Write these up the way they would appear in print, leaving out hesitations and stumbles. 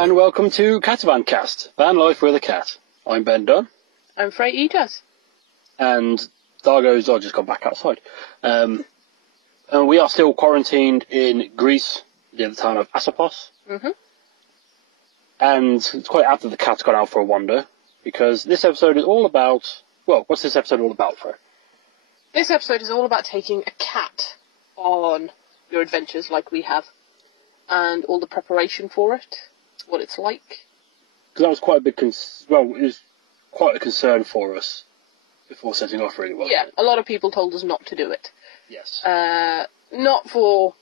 and welcome to Catavan Cast, Van Life with a Cat. I'm Ben Dunn. I'm Frey Eaters. And Dargo's just gone back outside. And we are still quarantined in Greece, near the town of Asopos. Mm-hmm. And it's quite apt that the cat's gone out for a wander, because this episode is all about... Well, what's this episode all about, Frey? This episode is all about taking a cat on your adventures like we have, and all the preparation for it, what it's like. Because that was quite a big... it was quite a concern for us before setting off, really, wasn't it? Yeah, a lot of people told us not to do it. Yes. Not for,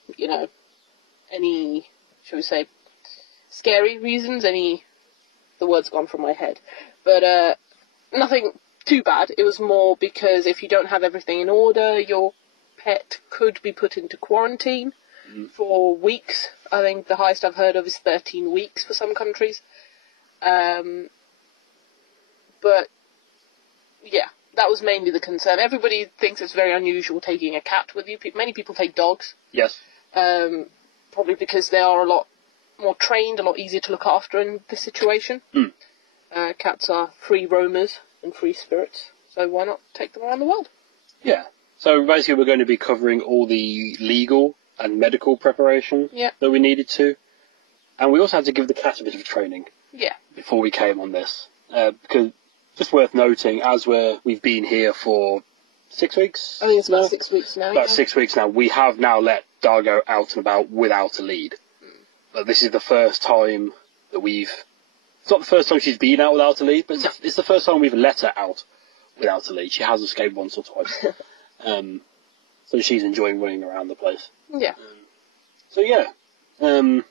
any, shall we say, scary reasons, the word's gone from my head. But, nothing too bad. It was more because if you don't have everything in order, your pet could be put into quarantine for weeks. I think the highest I've heard of is 13 weeks for some countries. But, yeah, that was mainly the concern. Everybody thinks it's very unusual taking a cat with you. Many people take dogs. Yes. Probably because they are a lot more trained, a lot easier to look after in this situation. Cats are free roamers and free spirits, so why not take them around the world? Yeah. So basically we're going to be covering all the legal and medical preparation that we needed to. And we also had to give the cat a bit of training before we came on this. Because, just worth noting, as we've been here for 6 weeks? I think it's about 6 weeks now. About 6 weeks now. We have now let Dargo out and about without a lead. But this is the first time that we've... It's not the first time she's been out without a lead, but it's the first time we've let her out without a lead. She has escaped once or twice. So she's enjoying running around the place. Yeah. The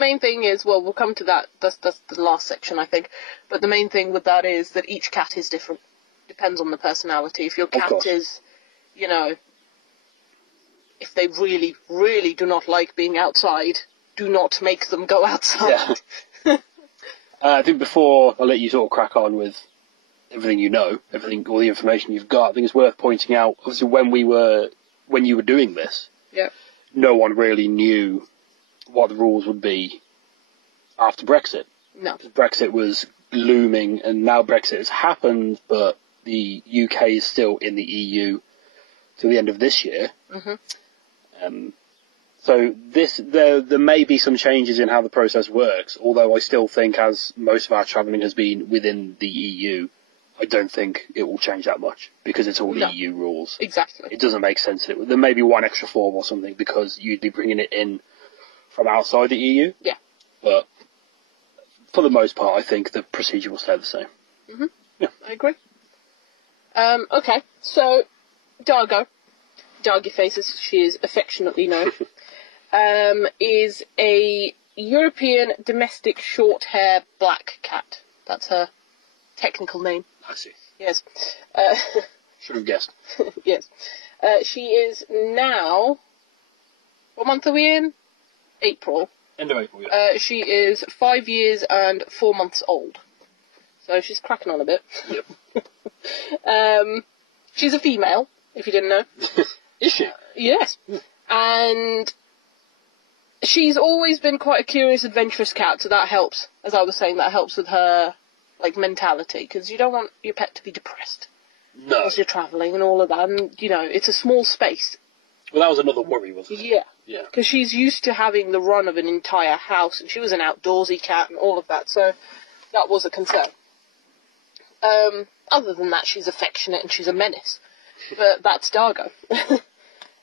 main thing is, well, we'll come to that. That's the last section, I think. But the main thing with that is that each cat is different. Depends on the personality. If your cat is, if they really, really do not like being outside, do not make them go outside. Yeah. I think before I let you sort of crack on with everything you know, all the information you've got, I think it's worth pointing out, obviously, when you were doing this, no one really knew what the rules would be after Brexit. No. Brexit was looming, and now Brexit has happened, but the UK is still in the EU till the end of this year. So there may be some changes in how the process works, although I still think, as most of our travelling has been within the EU, I don't think it will change that much, because it's all EU rules. Exactly. It doesn't make sense. There may be one extra form or something, because you'd be bringing it in from outside the EU. Yeah. But for the most part, I think the procedure will stay the same. Yeah. I agree. Okay, so Dargy Face, as she is affectionately known, is a European domestic short-hair black cat. That's her technical name. I see. Yes. Should have guessed. Yes. She is now... What month are we in? April. End of April, yeah. She is 5 years and 4 months old. So she's cracking on a bit. Yep. She's a female, if you didn't know. Is she? Yes. And she's always been quite a curious, adventurous cat, so that helps. As I was saying, that helps with her, mentality, because you don't want your pet to be depressed. No. As you're travelling and all of that, and, it's a small space. Well, that was another worry, wasn't it? Yeah. Yeah. Because she's used to having the run of an entire house, and she was an outdoorsy cat and all of that, so that was a concern. Other than that, she's affectionate and she's a menace. But that's Dargo.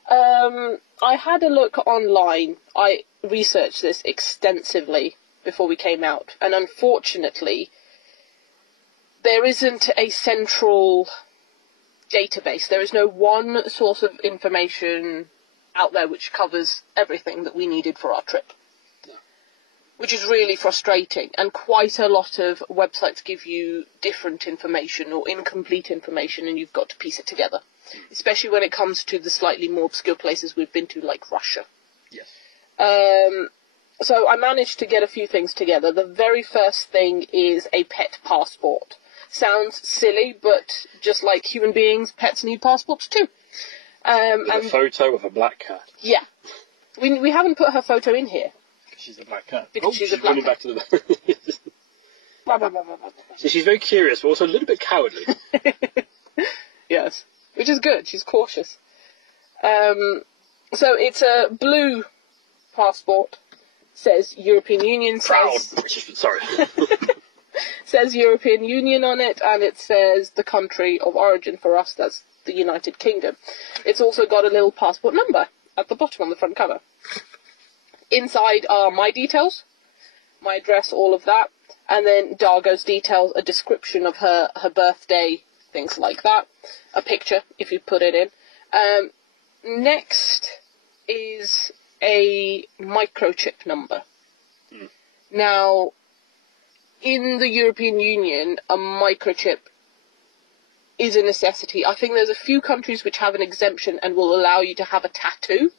I had a look online. I researched this extensively before we came out, and unfortunately, there isn't a central database. There is no one source of information out there which covers everything that we needed for our trip. Which is really frustrating, and quite a lot of websites give you different information or incomplete information, and you've got to piece it together. Especially when it comes to the slightly more obscure places we've been to, like Russia. Yes. So I managed to get a few things together. The very first thing is a pet passport. Sounds silly, but just like human beings, pets need passports too. With a photo of a black cat. Yeah. We haven't put her photo in here. she's the black cat. Because she's a black running cat. back to the... So she's very curious, but also a little bit cowardly. Yes, which is good. She's cautious. So it's a blue passport. Says European Union. Proud Says British... Sorry. says European Union on it, and it says the country of origin for us. That's the United Kingdom. It's also got a little passport number at the bottom on the front cover. Inside are my details, my address, all of that, and then Dargo's details, a description of her birthday, things like that, a picture if you put it in. Next is a microchip number. Now, in the European Union, a microchip is a necessity. I think there's a few countries which have an exemption and will allow you to have a tattoo.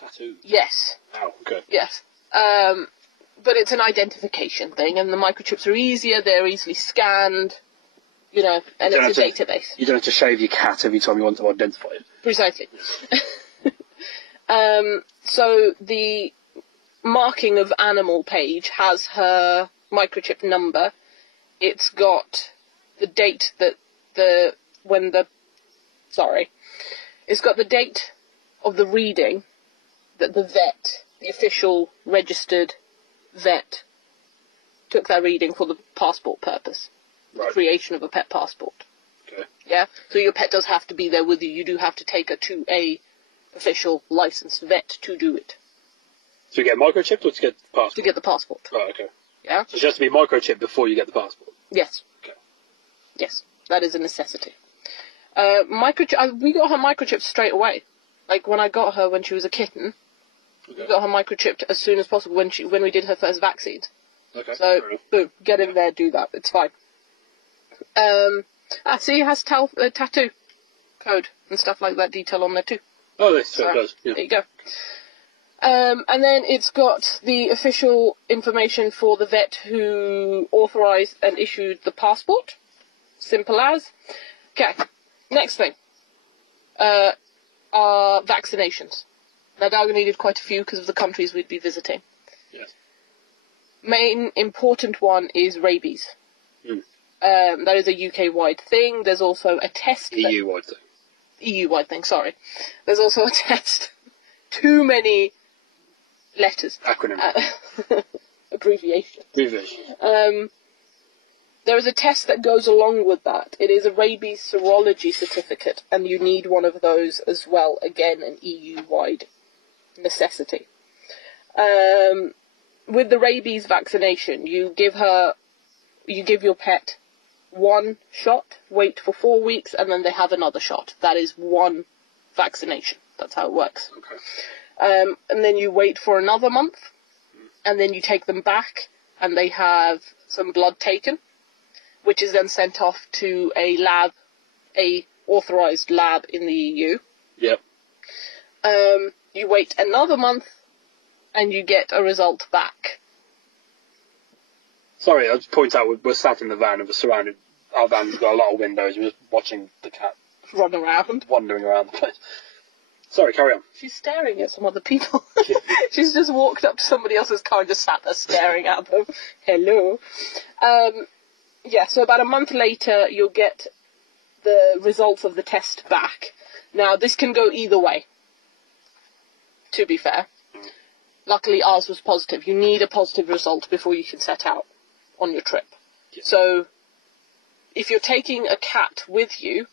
Tattoo? Yes. Wow, okay. Yes. But it's an identification thing, and the microchips are easier, they're easily scanned, you know, and it's a database. You don't have to shave your cat every time you want to identify it. Precisely. So the marking of animal page has her microchip number. It's got the date it's got the date of the reading that the vet, the official registered vet, took that reading for the passport purpose. Right. The creation of a pet passport. Okay. Yeah? So your pet does have to be there with you. You do have to take her to a official licensed vet to do it. So you get microchipped or to get the passport? To get the passport. Right, okay. Yeah? So she has to be microchipped before you get the passport? Yes. Okay. Yes. That is a necessity. We got her microchipped straight away. Like, when I got her when she was a kitten, Okay. we got her microchipped as soon as possible when we did her first vaccine. Okay. So, fair enough. boom, get in there, do that. It's fine. See, it has tattoo code and stuff like that detail on there too. Oh, this so it does. Yeah. There you go. And then it's got the official information for the vet who authorised and issued the passport. Simple as. Okay, next thing. Are vaccinations. Now, Dargo needed quite a few because of the countries we'd be visiting. Yes. Main important one is rabies. Mm. That is a UK-wide thing. There's also a test... EU-wide thing. EU-wide thing, sorry. There's also a test. Too many letters. Acronym. Abbreviation. Abbreviation. There is a test that goes along with that. It is a rabies serology certificate, and you need one of those as well. Again, an EU-wide necessity. With the rabies vaccination, you give your pet one shot, wait for 4 weeks, and then they have another shot. That is one vaccination. That's how it works. Okay. And then you wait for another month, and then you take them back, and they have some blood taken, which is then sent off to a lab, a authorised lab in the EU. Yep. You wait another month, and you get a result back. Sorry, I'll just point out we're sat in the van and we're surrounded. Our van's got a lot of windows. We're just watching the cat Run around. wandering around the place. Sorry, carry on. She's staring at some other people. She's just walked up to somebody else's car and just sat there staring at them. Hello. Yeah, so about a month later, you'll get the results of the test back. Now, this can go either way, to be fair. Luckily, ours was positive. You need a positive result before you can set out on your trip. Yeah. So, if you're taking a cat with you,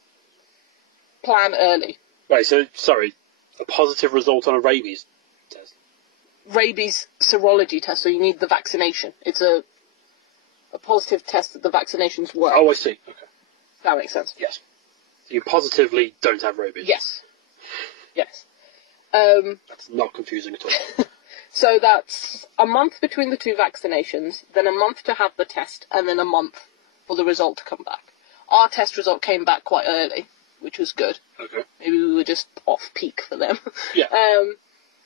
plan early. Right, so, sorry, a positive result on a rabies test? Rabies serology test, so you need the vaccination. It's a positive test that the vaccinations work. Oh, I see. Okay. That makes sense. Yes. So you positively don't have rabies? Yes. Yes. That's not confusing at all. So that's a month between the two vaccinations, then a month to have the test, and then a month for the result to come back. Our test result came back quite early, which was good. Okay. Maybe we were just off-peak for them. Yeah.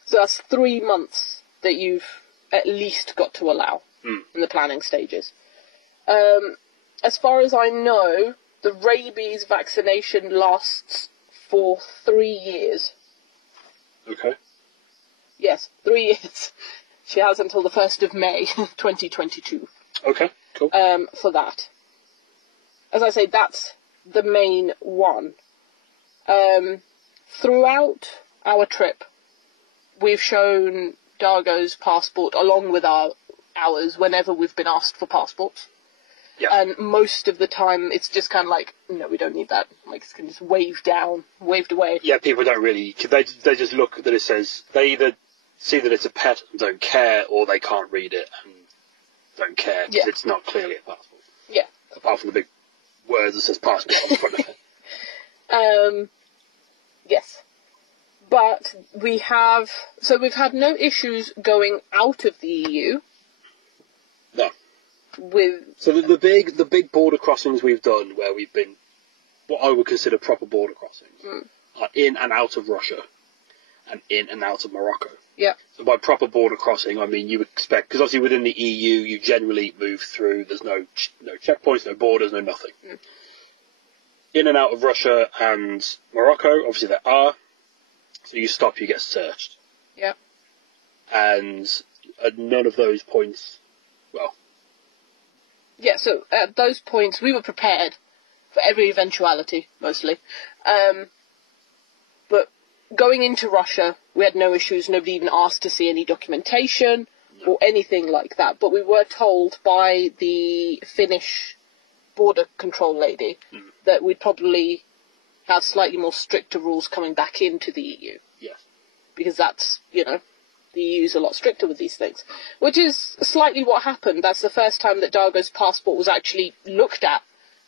So that's 3 months that you've at least got to allow in the planning stages. As far as I know, the rabies vaccination lasts for 3 years. Okay. Yes, 3 years. She has until the 1st of May, 2022, Okay, cool. for that. As I say, that's the main one. Throughout our trip, we've shown Dargo's passport along with ours whenever we've been asked for passports. Yeah. And most of the time, it's just kind of like, no, we don't need that. Like, it's kind of just waved away. Yeah, people don't really... They just look that it says... They either see that it's a pet and don't care, or they can't read it and don't care because it's not clearly a passport. Yeah. Apart from the big words that says passport on the front of it. Yes. But we've had no issues going out of the EU. No. So the big border crossings we've done, where we've been what I would consider proper border crossings, are in and out of Russia, and in and out of Morocco. Yeah. So by proper border crossing, I mean you expect, because obviously within the EU you generally move through. There's no checkpoints, no borders, no nothing. In and out of Russia and Morocco, obviously there are. So you stop, you get searched. Yeah. And at none of those points, well. Yeah, so at those points we were prepared for every eventuality, mostly. But going into Russia, we had no issues. Nobody even asked to see any documentation or anything like that. But we were told by the Finnish border control lady that we'd probably have slightly more stricter rules coming back into the EU. Yes. Because that's, the EU's a lot stricter with these things. Which is slightly what happened. That's the first time that Dargo's passport was actually looked at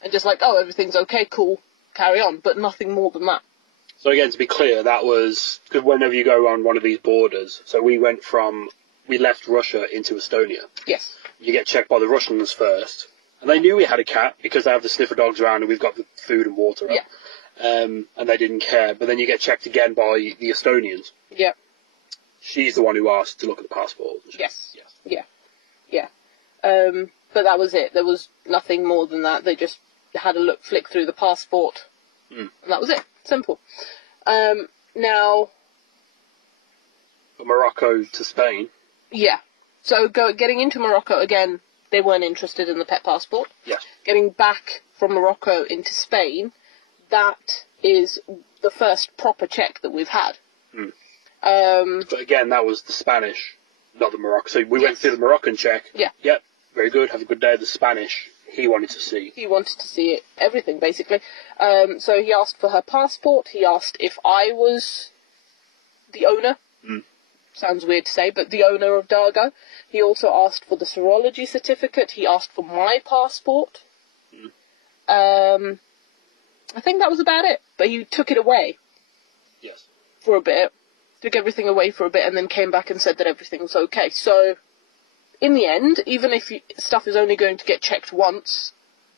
and just like, oh, everything's okay, cool, carry on, but nothing more than that. So again, to be clear, that was, because whenever you go around one of these borders, so we left Russia into Estonia. Yes. You get checked by the Russians first, and they knew we had a cat because they have the sniffer dogs around and we've got the food and water up. Yeah. And they didn't care, but then you get checked again by the Estonians. Yeah. She's the one who asked to look at the passport. Yes. Yeah. But that was it. There was nothing more than that. They just had a flick through the passport, and that was it. Simple. Now... From Morocco to Spain. Yeah. So getting into Morocco, again, they weren't interested in the pet passport. Yes. Getting back from Morocco into Spain, that is the first proper check that we've had. But again, that was the Spanish, not the Moroccan. So we went through the Moroccan check. Yeah. Yep, very good, have a good day. The Spanish, he wanted to see. He wanted to see it, everything, basically. So he asked for her passport. He asked if I was the owner. Sounds weird to say, but the owner of Dargo. He also asked for the serology certificate. He asked for my passport. I think that was about it. But he took it away. Yes. For a bit. Took everything away for a bit and then came back and said that everything was okay. So, in the end, even if stuff is only going to get checked once,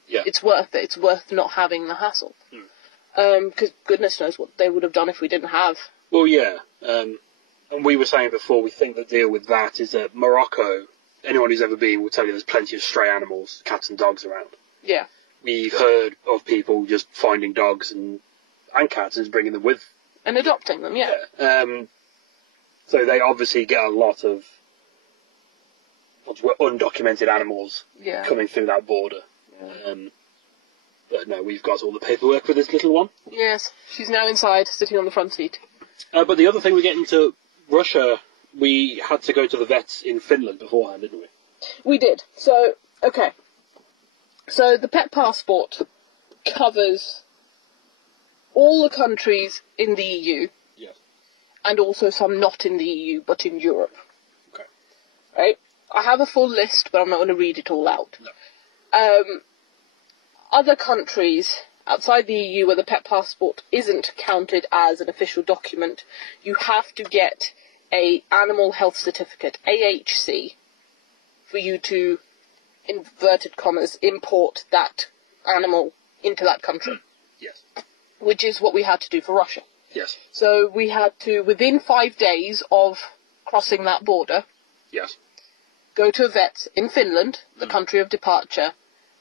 it's worth it. It's worth not having the hassle. Because goodness knows what they would have done if we didn't have. Well, yeah. And we were saying before, we think the deal with that is that Morocco, anyone who's ever been will tell you there's plenty of stray animals, cats and dogs around. Yeah. We've heard of people just finding dogs and cats and bringing them with. And adopting them, yeah. So they obviously get a lot of undocumented animals coming through that border. Yeah. But no, we've got all the paperwork for this little one. Yes, she's now inside, sitting on the front seat. But the other thing, we get into Russia, we had to go to the vets in Finland beforehand, didn't we? We did. So, okay. So the pet passport covers all the countries in the EU, and also some not in the EU, but in Europe. Okay. Right? I have a full list, but I'm not going to read it all out. No. Other countries outside the EU where the pet passport isn't counted as an official document, you have to get a animal health certificate, AHC, for you to, inverted commas, import that animal into that country. Yes. Which is what we had to do for Russia. Yes. So we had to, within 5 days of crossing that border, go to a vet in Finland, the country of departure,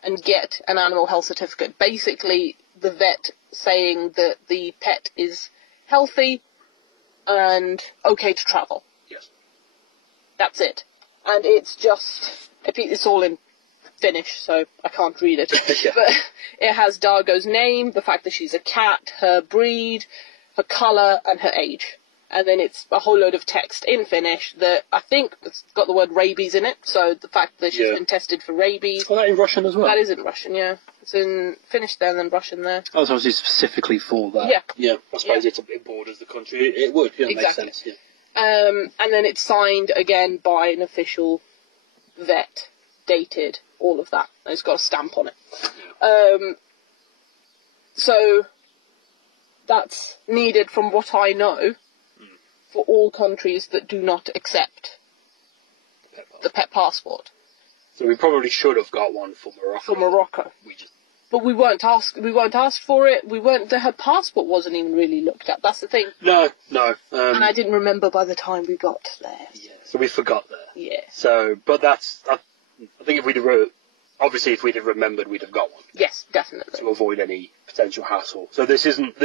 and get an animal health certificate. Basically, the vet saying that the pet is healthy and okay to travel. Yes. That's it. and it's all in Finnish, so I can't read it. Yeah. But it has Dargo's name, the fact that she's a cat, her breed, her colour, and her age. And then it's a whole load of text in Finnish that I think it's got the word rabies in it, so the fact that she's been tested for rabies. Oh, that in Russian as well? That is in Russian, yeah. It's in Finnish there and then Russian there. Oh, so obviously specifically for that. Yeah. Yeah, I suppose it borders the country. It would, yeah, Exactly. makes sense. Yeah. And then it's signed again by an official vet, dated, all of that. And it's got a stamp on it. So that's needed, from what I know, for all countries that do not accept the pet passport. So we probably should have got one for Morocco. For Morocco. But we weren't asked for it. Her passport wasn't even really looked at. That's the thing. No. And I didn't remember by the time we got there. Yeah, so we forgot there. Yeah. So, but I think if we'd have remembered, we'd have got one. Yes, definitely. To avoid any potential hassle. So this isn't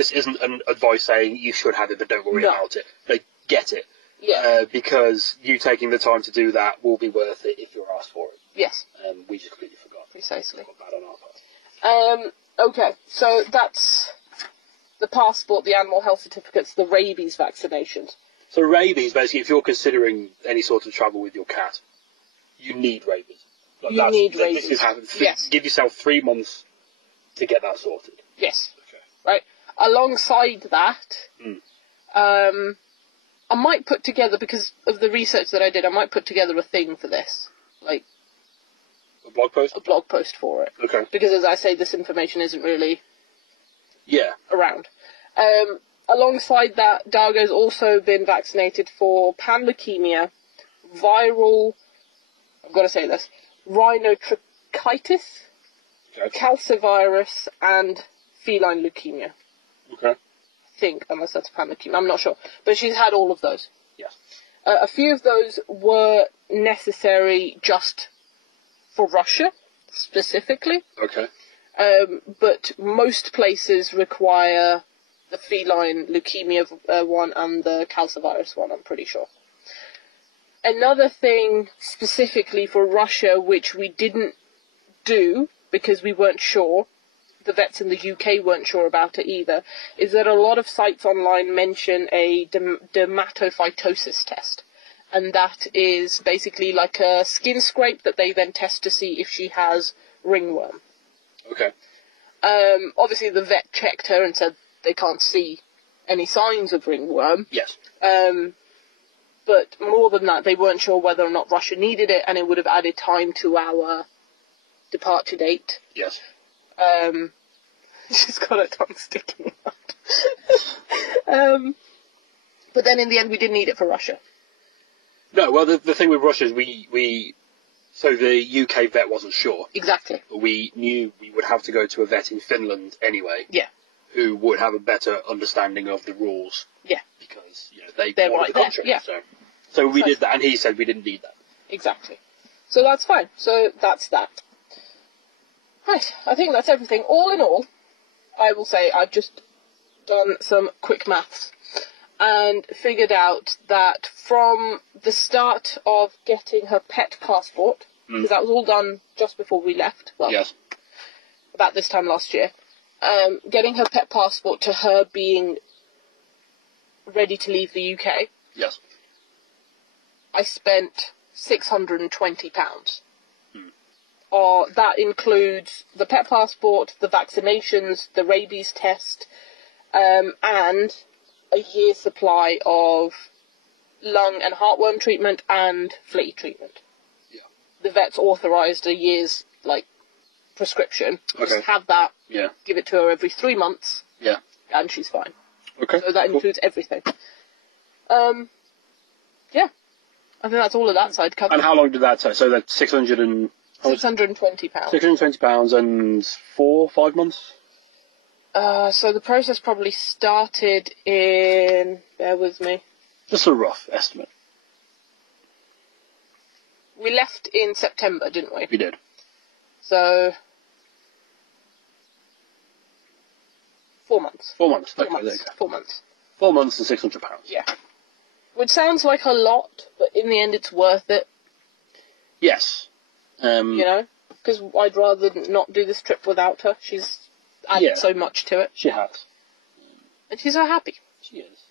an advice saying you should have it, but don't worry about it. Like, get it. Yeah. Because you taking the time to do that will be worth it if you're asked for it. Yes. We just completely forgot. Precisely. Not bad on our part. Okay, so that's the passport, the animal health certificates, the rabies vaccinations. So rabies, basically, if you're considering any sort of travel with your cat, you need rabies. You need rabies. This is happening. Yes. Give yourself 3 months to get that sorted. Yes. Okay. Right. Alongside that, I might put together, because of the research that I did, I might put together a thing for this. Like, a blog post? A blog post for it. Okay. Because, as I say, this information isn't really around. Alongside that, Dargo's also been vaccinated for panleukemia, viral, I've got to say this, rhinotracheitis, calcivirus, and feline leukemia. Okay. I think, unless that's panleukemia, I'm not sure. But she's had all of those. Yes. A few of those were necessary just for Russia, specifically. Okay. But most places require the feline leukemia one and the calcivirus one, I'm pretty sure. Another thing specifically for Russia, which we didn't do because we weren't sure, the vets in the UK weren't sure about it either, is that a lot of sites online mention a dermatophytosis test. And that is basically like a skin scrape that they then test to see if she has ringworm. Okay. Obviously the vet checked her and said they can't see any signs of ringworm. Yes. But more than that, they weren't sure whether or not Russia needed it, and it would have added time to our departure date. Yes. She's got her tongue sticking out. But then in the end, we didn't need it for Russia. No, well, the thing with Russia is so the UK vet wasn't sure. Exactly. But we knew we would have to go to a vet in Finland anyway. Yeah. Who would have a better understanding of the rules. Yeah. Because, they're bought right the there, country. yeah. So we did that, and he said we didn't need that. Exactly. So that's fine. So that's that. Right, I think that's everything. All in all, I will say I've just done some quick maths and figured out that from the start of getting her pet passport, because that was all done just before we left, well, yes. about this time last year, getting her pet passport to her being ready to leave the UK, yes, I spent £620. That includes the pet passport, the vaccinations, the rabies test, and a year's supply of lung and heartworm treatment and flea treatment. Yeah. The vet's authorised a year's, prescription. Okay. Just have that, Yeah. give it to her every 3 months, Yeah. and she's fine. Okay. So that includes everything. Yeah. I think that's all of that side covered. And how long did that take? So that's £620. £620. And 5 months? So the process probably started in... Bear with me. Just a rough estimate. We left in September, didn't we? We did. So... 4 months. 4 months. 4 Okay, there months. you go. 4 months. 4 months and £600. Yeah. Which sounds like a lot, but in the end it's worth it. Yes. You know? Because I'd rather not do this trip without her. She's added so much to it. She has. And she's so happy. She is.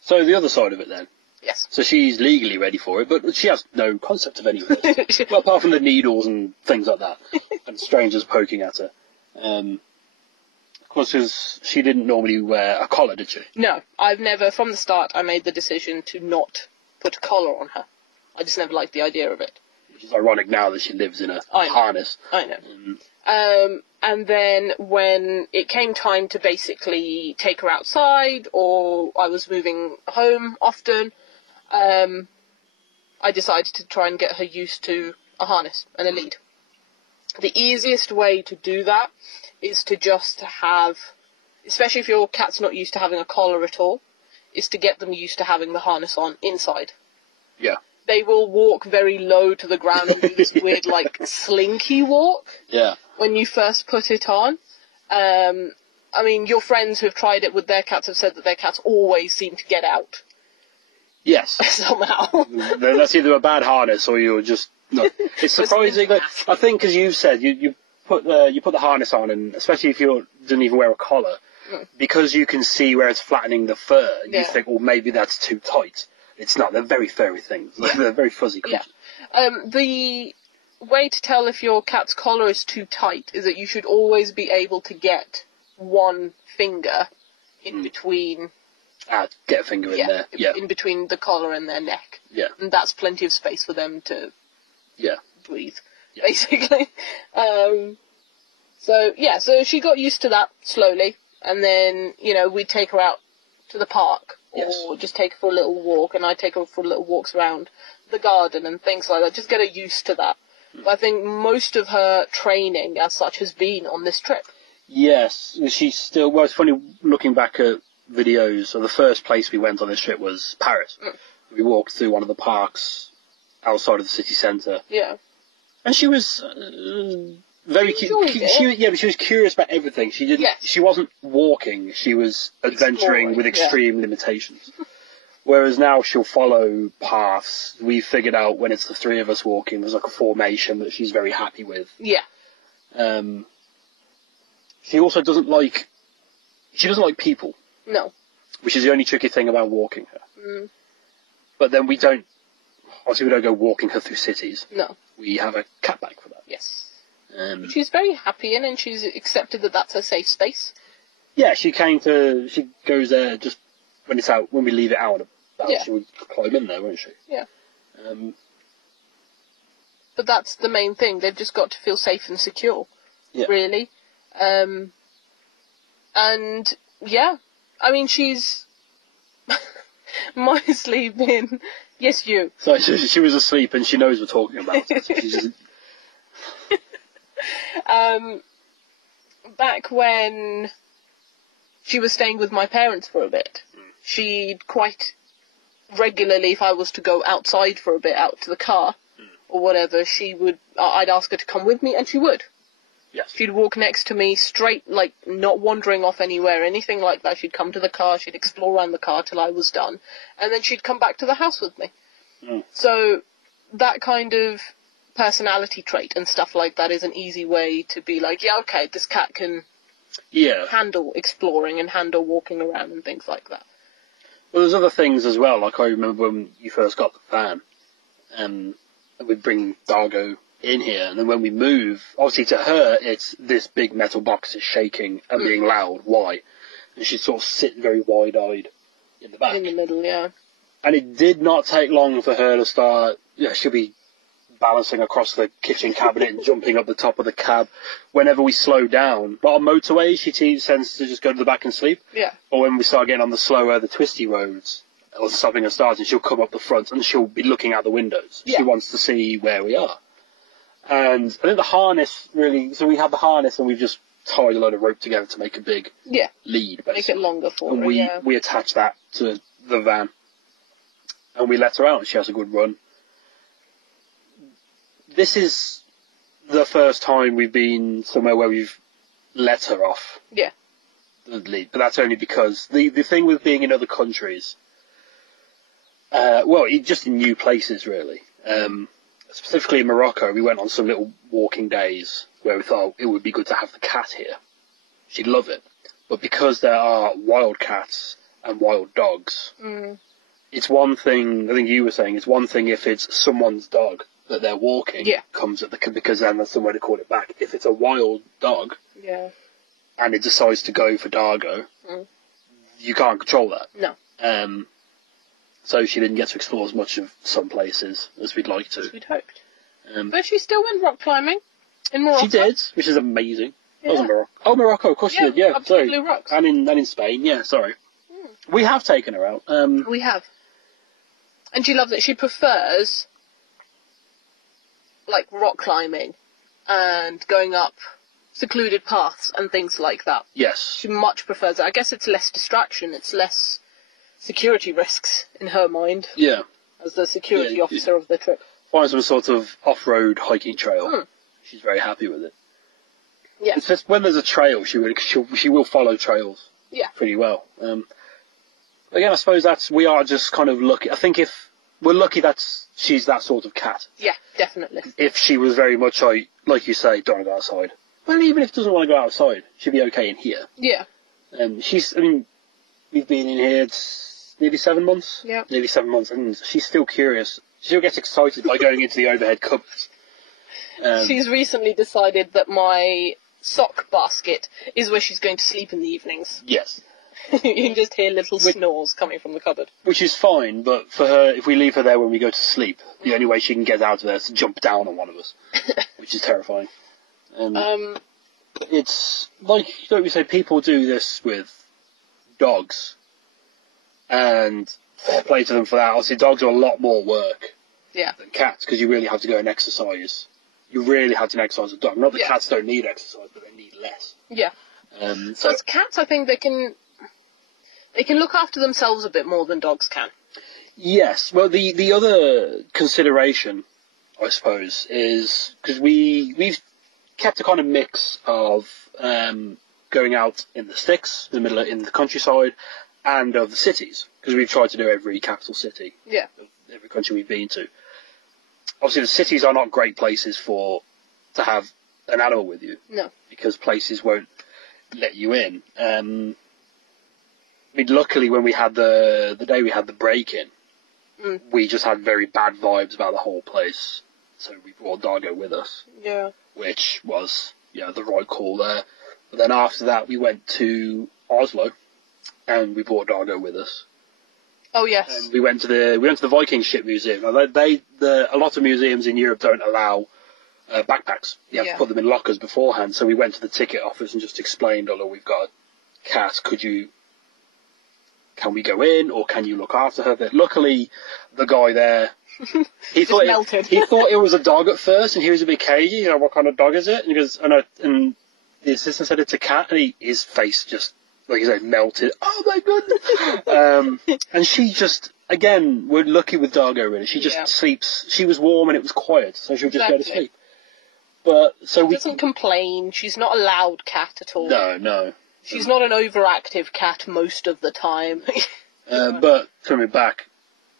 So the other side of it then. Yes. So she's legally ready for it, but she has no concept of any of this. Well, apart from the needles and things like that. And strangers poking at her. Of course, 'cause she didn't normally wear a collar, did she? No, I've never, from the start, I made the decision to not put a collar on her. I just never liked the idea of it. Which is ironic now that she lives in a harness. I know. And then when it came time to basically take her outside, or I was moving home often, I decided to try and get her used to a harness and a lead. The easiest way to do that is to just have, especially if your cat's not used to having a collar at all, is to get them used to having the harness on inside. Yeah. They will walk very low to the ground and do this weird, like, slinky walk. Yeah. When you first put it on. I mean, your friends who have tried it with their cats have said that their cats always seem to get out. Yes. Somehow. That's either a bad harness or you're just... No. It's surprising. Like, I think, as you've said, you put the harness on, and especially if you don't even wear a collar, because you can see where it's flattening the fur, you think, well, maybe that's too tight. It's not. They're very furry things. They're very fuzzy creatures. Yeah. The way to tell if your cat's collar is too tight is that you should always be able to get one finger in between. Get a finger in there. Yeah. In between the collar and their neck. Yeah. And that's plenty of space for them to breathe, basically. So she got used to that slowly, and then, we'd take her out to the park, or just take her for a little walk, and I'd take her for little walks around the garden and things like that, just get her used to that. But I think most of her training as such has been on this trip. Yes, she's still, well, it's funny looking back at videos, so the first place we went on this trip was Paris. We walked through one of the parks outside of the city centre. Yeah. And she was very but she was curious about everything. She didn't. Yes. She wasn't walking. She was adventuring with extreme limitations. Whereas now she'll follow paths. We figured out when it's the three of us walking, there's like a formation that she's very happy with. Yeah. She also doesn't like. She doesn't like people. No. Which is the only tricky thing about walking her. But then we don't. Obviously, we don't go walking her through cities. No. We have a cat bag for that. Yes. She's very happy in, and she's accepted that that's her safe space. Yeah, she goes there just when it's out, when we leave it out. She would climb in there, won't she? Yeah. But that's the main thing. They've just got to feel safe and secure, really. And, yeah. I mean, she's mostly been... Yes, you. So she was asleep and she knows we're talking about it. So she's just... Back when she was staying with my parents for a bit, she'd quite regularly, if I was to go outside for a bit, out to the car or whatever, I'd ask her to come with me, and she would. Yes. She'd walk next to me straight, like, not wandering off anywhere, anything like that. She'd come to the car, she'd explore around the car till I was done, and then she'd come back to the house with me. So that kind of personality trait and stuff like that is an easy way to be like, yeah, okay, this cat can handle exploring and handle walking around and things like that. Well, there's other things as well. Like, I remember when you first got the van, and we'd bring Dargo in here, and then when we move, obviously to her, it's this big metal box is shaking and being loud. Why? And she'd sort of sit very wide-eyed in the back. In the middle, yeah. And it did not take long for her to start, she'll be balancing across the kitchen cabinet and jumping up the top of the cab whenever we slow down. But on motorways, she tends to just go to the back and sleep. Yeah. Or when we start getting on the twisty roads, or stopping and starting, she'll come up the front and she'll be looking out the windows. Yeah. She wants to see where we are. And I think the harness really, so we have the harness and we've just tied a load of rope together to make a big lead, basically. Make it longer for her, and we attach that to the van. And we let her out and she has a good run. This is the first time we've been somewhere where we've let her off the lead. But that's only because the thing with being in other countries, just in new places really, specifically in Morocco, we went on some little walking days where we thought it would be good to have the cat here. She'd love it. But because there are wild cats and wild dogs, it's one thing, I think you were saying, it's one thing if it's someone's dog that they're walking, comes at because then there's somewhere to call it back. If it's a wild dog, and it decides to go for Dargo, you can't control that. No. So she didn't get to explore as much of some places as we'd like to. As we'd hoped. But she still went rock climbing in Morocco. She did, which is amazing. That was Morocco. Oh, Morocco, of course she did, up to the Blue Rocks. And in Spain, sorry. We have taken her out. We have. And she loves it. She prefers, like, rock climbing and going up secluded paths and things like that. Yes. She much prefers it. I guess it's less distraction. It's less security risks in her mind. Yeah. As the security officer of the trip. Find some sort of off-road hiking trail. She's very happy with it. Yeah. It's just when there's a trail, she will follow trails. Yeah. Pretty well. Again, I suppose we are just kind of lucky. I think if we're lucky that she's that sort of cat. Yeah, definitely. If she was very much like you say, don't want to go outside. Well, even if she doesn't want to go outside, she'd be okay in here. Yeah. We've been in here, it's nearly 7 months. Yeah. Nearly 7 months, and she's still curious. She still gets excited by going into the overhead cupboards. She's recently decided that my sock basket is where she's going to sleep in the evenings. Yes. You can just hear little snores coming from the cupboard. Which is fine, but for her, if we leave her there when we go to sleep, the only way she can get out of there is to jump down on one of us, which is terrifying. It's like, don't we say, people do this with dogs, and fair play to them for that. Obviously, dogs are a lot more work than cats, because you really have to go and exercise. You really have to exercise a dog. Not that cats don't need exercise, but they need less. Yeah. So as cats, I think they can look after themselves a bit more than dogs can. Yes. Well, the other consideration, I suppose, is because we've kept a kind of mix of going out in the sticks, in the countryside, and of the cities, because we've tried to do every capital city. Yeah. Of every country we've been to. Obviously, the cities are not great places to have an animal with you. No. Because places won't let you in. Luckily, when we had the day we had the break-in, we just had very bad vibes about the whole place. So we brought Dargo with us. Yeah. Which was, the right call there. But then after that, we went to Oslo, and we brought Dargo with us. Oh yes. And we went to the Viking ship museum. Now, a lot of museums in Europe don't allow backpacks. You have to put them in lockers beforehand. So we went to the ticket office and just explained, "Oh, look, we've got a cat. Can we go in, or can you look after her?" But luckily, the guy there, he thought it was a dog at first, and he was a bit cagey. What kind of dog is it? And he goes, and the assistant said it's a cat, and his face just, like you said, melted. Oh my goodness! And she just, again, we're lucky with Dargo really. She just sleeps. She was warm and it was quiet, so she would just go to sleep. But so she doesn't complain. She's not a loud cat at all. No. She's not an overactive cat most of the time. But coming back,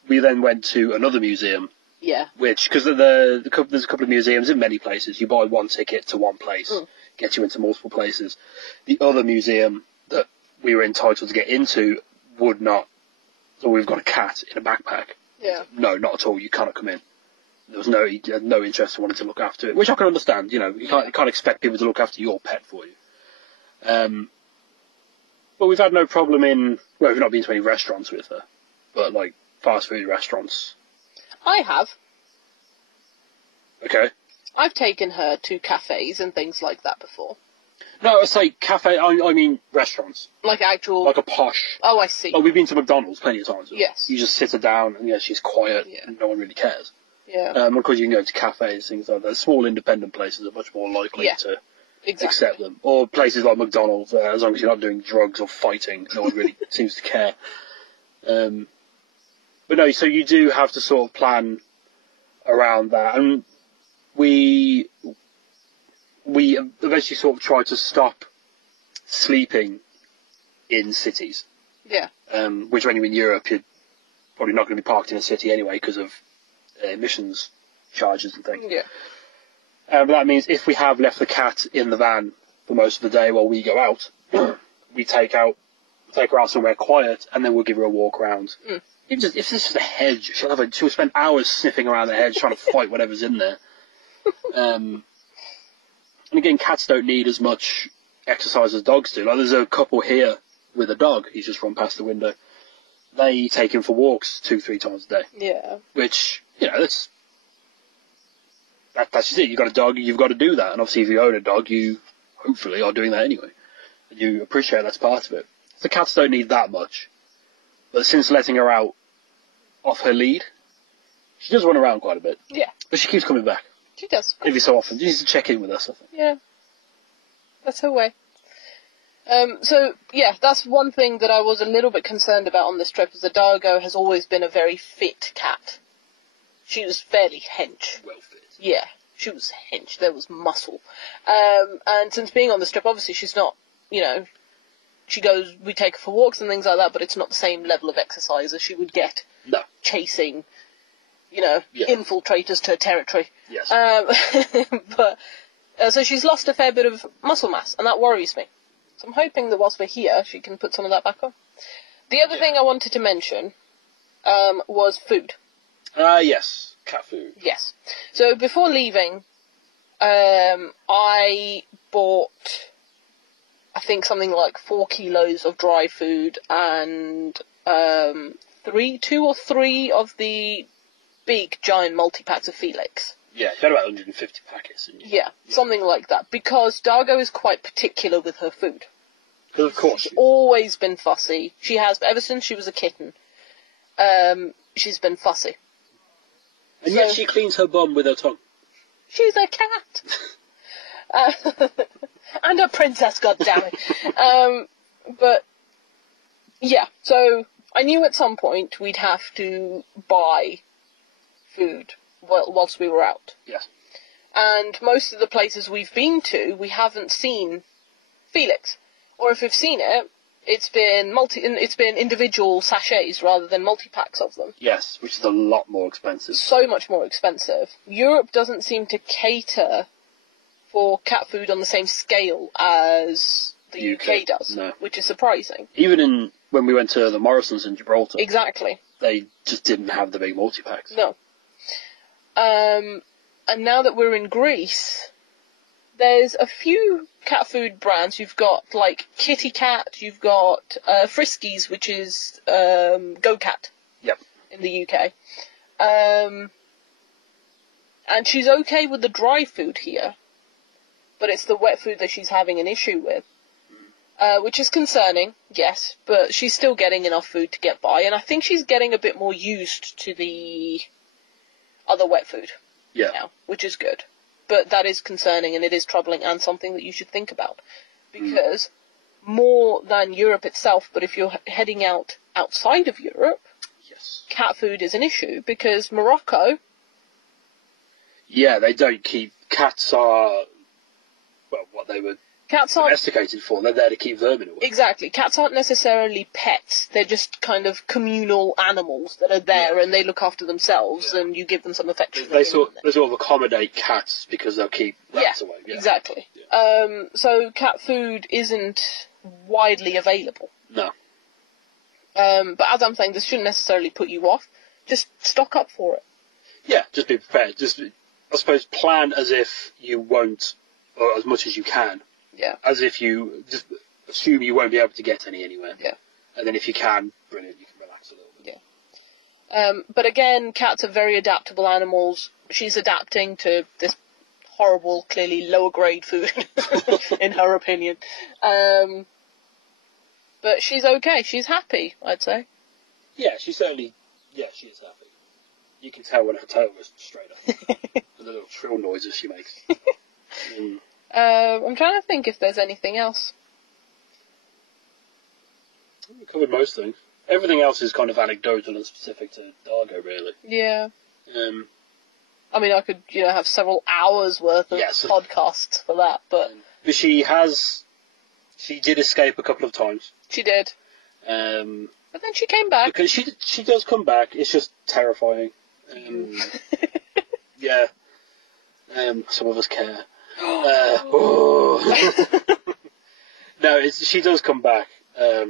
we then went to another museum. Yeah. Because there's a couple of museums in many places. You buy one ticket to one place, gets you into multiple places. The other museum that we were entitled to get into would not. So we've got a cat in a backpack. Yeah. No, not at all. You cannot come in. He had no interest in wanting to look after it, which I can understand. You can't expect people to look after your pet for you. But we've had no problem we've not been to any restaurants with her, but like fast food restaurants. I have. Okay. I've taken her to cafes and things like that before. No, I say cafe, I mean restaurants. Like actual... Like a posh... Oh, I see. Like we've been to McDonald's plenty of times. Yes. You just sit her down and she's quiet and no one really cares. Yeah. Of course you can go to cafes, things like that. Small independent places are much more likely to accept them. Or places like McDonald's, as long as you're not doing drugs or fighting, no one really seems to care. But no, so you do have to sort of plan around that. And we eventually sort of tried to stop sleeping in cities. Yeah. Which when you're in Europe, you're probably not going to be parked in a city anyway because of emissions charges and things. Yeah. But that means if we have left the cat in the van for most of the day while we go out, we take her out somewhere quiet, and then we'll give her a walk around. Even just, if this was a hedge, she'll spend hours sniffing around the hedge trying to fight whatever's in there. And again, cats don't need as much exercise as dogs do. Like, there's a couple here with a dog. He's just run past the window. They take him for walks 2-3 times a day. Yeah. Which, that's just it. You've got a dog, you've got to do that. And obviously, if you own a dog, you hopefully are doing that anyway. And you appreciate that's part of it. The cats don't need that much. But since letting her out off her lead, she does run around quite a bit. Yeah. But she keeps coming back. She does. Every so often. She needs to check in with us, I think. Yeah. That's her way. That's one thing that I was a little bit concerned about on this trip, is that Dargo has always been a very fit cat. She was fairly hench. Well fit. Yeah, she was hench. There was muscle. And since being on this trip, obviously she's not, we take her for walks and things like that, but it's not the same level of exercise as she would get chasing, infiltrators to her territory. Yes. So she's lost a fair bit of muscle mass, and that worries me. So I'm hoping that whilst we're here, she can put some of that back on. The other thing I wanted to mention was food. Yes. Cat food. Yes. So before leaving, I bought, I think, something like 4 kilos of dry food and 2 or 3 of the big giant multi-packs of Felix. Yeah, you had about 150 packets. Yeah, something like that. Because Dargo is quite particular with her food. Because of course. She's always been fussy. She has, ever since she was a kitten. She's been fussy. And yet she cleans her bum with her tongue. She's a cat! And a princess, goddammit. But, yeah, so I knew at some point we'd have to buy food whilst we were out. Yes. And most of the places we've been to, we haven't seen Felix. Or if we've seen it, it's been individual sachets rather than multi-packs of them. Yes, which is a lot more expensive. So much more expensive. Europe doesn't seem to cater for cat food on the same scale as the UK does, which is surprising. Even when we went to the Morrisons in Gibraltar. Exactly. They just didn't have the big multi-packs. No. And now that we're in Greece, there's a few cat food brands. You've got, like, Kitty Cat, you've got Friskies, which is Go Cat. Yep. In the UK. And she's okay with the dry food here, but it's the wet food that she's having an issue with. Which is concerning, yes, but she's still getting enough food to get by, and I think she's getting a bit more used to the other wet food now, which is good. But that is concerning, and it is troubling, and something that you should think about. Because more than Europe itself, but if you're heading outside of Europe, cat food is an issue, because Morocco... Yeah, they don't keep... Cats are... Well, what they were domesticated for. They're there to keep vermin away. Exactly. Cats aren't necessarily pets. They're just kind of communal animals that are there and they look after themselves and you give them some affection. They sort of accommodate cats because they'll keep rats away. Yeah, exactly. Yeah. So cat food isn't widely available. No. But as I'm saying, this shouldn't necessarily put you off. Just stock up for it. Yeah, just be prepared. I suppose, plan as if you won't, or as much as you can. Yeah. As if you just assume you won't be able to get any anywhere. Yeah. And then if you can, brilliant, you can relax a little bit. Yeah. But again, cats are very adaptable animals. She's adapting to this horrible, clearly lower grade food, in her opinion. But she's okay. She's happy, I'd say. Yeah, she is happy. You can tell when her tail goes straight up. The little trill noises she makes. I'm trying to think if there's anything else. We covered most things. Everything else is kind of anecdotal and specific to Dargo, really. Yeah. I mean, I could, have several hours worth of podcasts for that, but she did escape a couple of times. She did. But then she came back. Because she does come back. It's just terrifying. Yeah. Some of us care. Oh. No, she does come back, but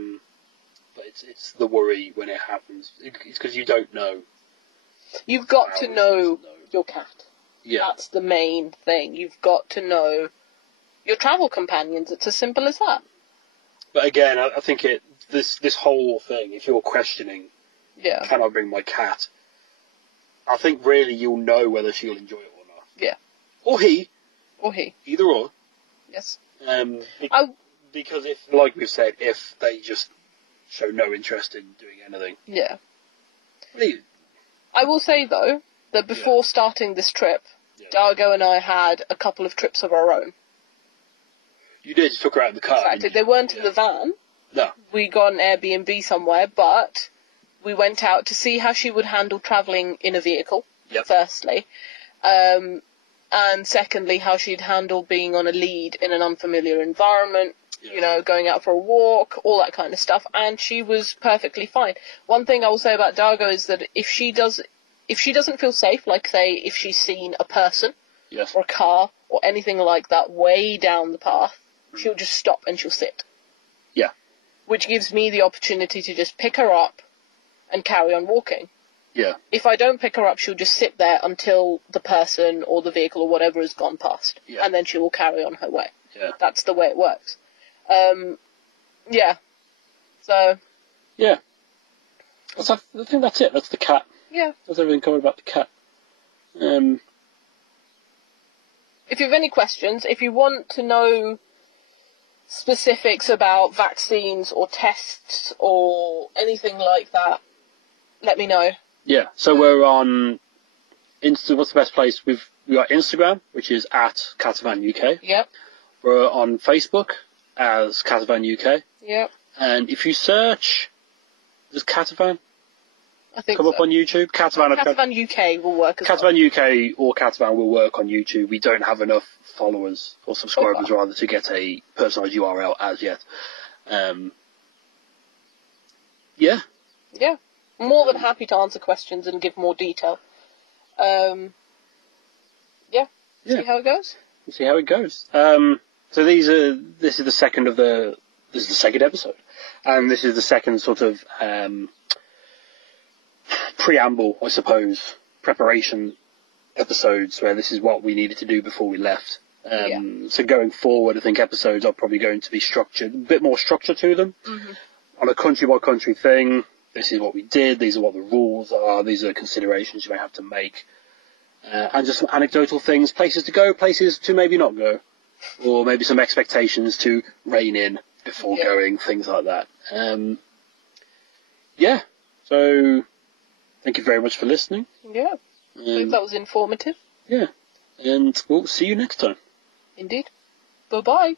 it's the worry when it happens. It's because you don't know. You've got to know your cat. Yeah. That's the main thing. You've got to know your travel companions. It's as simple as that. But again, I think this whole thing, if you're questioning, Yeah. can I bring my cat? I think really you'll know whether she'll enjoy it or not. Yeah. Or he. Or he. Either or. Yes. Because if, like we've said, if they just show no interest in doing anything. Yeah. Leave. I will say, though, that before starting this trip, Dargo and I had a couple of trips of our own. You did, you took her out of the car. Exactly. They weren't in the van. No. We got an Airbnb somewhere, but we went out to see how she would handle travelling in a vehicle, firstly. And secondly, how she'd handle being on a lead in an unfamiliar environment, you know, going out for a walk, all that kind of stuff. And she was perfectly fine. One thing I will say about Dargo is that if she doesn't feel safe, like say if she's seen a person or a car or anything like that way down the path, she'll just stop and she'll sit. Yeah. Which gives me the opportunity to just pick her up and carry on walking. Yeah. If I don't pick her up, she'll just sit there until the person or the vehicle or whatever has gone past. Yeah. And then she will carry on her way. Yeah. That's the way it works. Yeah. So. Yeah. I think that's it. That's the cat. Yeah. That's everything covered about the cat. If you have any questions, if you want to know specifics about vaccines or tests or anything like that, let me know. Yeah, so we're on what's the best place? We got Instagram, which is at Catavan UK. Yep. We're on Facebook as Catavan UK. Yep. And if you search, does Catavan I think come up on YouTube? Catavan UK will work as well. Catavan UK or Catavan will work on YouTube. We don't have enough followers or subscribers rather to get a personalised URL as yet. Yeah. Yeah. More than happy to answer questions and give more detail. Yeah. See how it goes. See how it goes. So this is the second episode, and this is the second sort of preamble, I suppose, preparation episodes where this is what we needed to do before we left. So going forward, I think episodes are probably going to be structured, a bit more structure to them. Mm-hmm. On a country by country thing. This is what we did, these are what the rules are, these are the considerations you may have to make. And just some anecdotal things, places to go, places to maybe not go. Or maybe some expectations to rein in before going, things like that. So thank you very much for listening. Yeah, I think that was informative. Yeah, and we'll see you next time. Indeed. Bye-bye.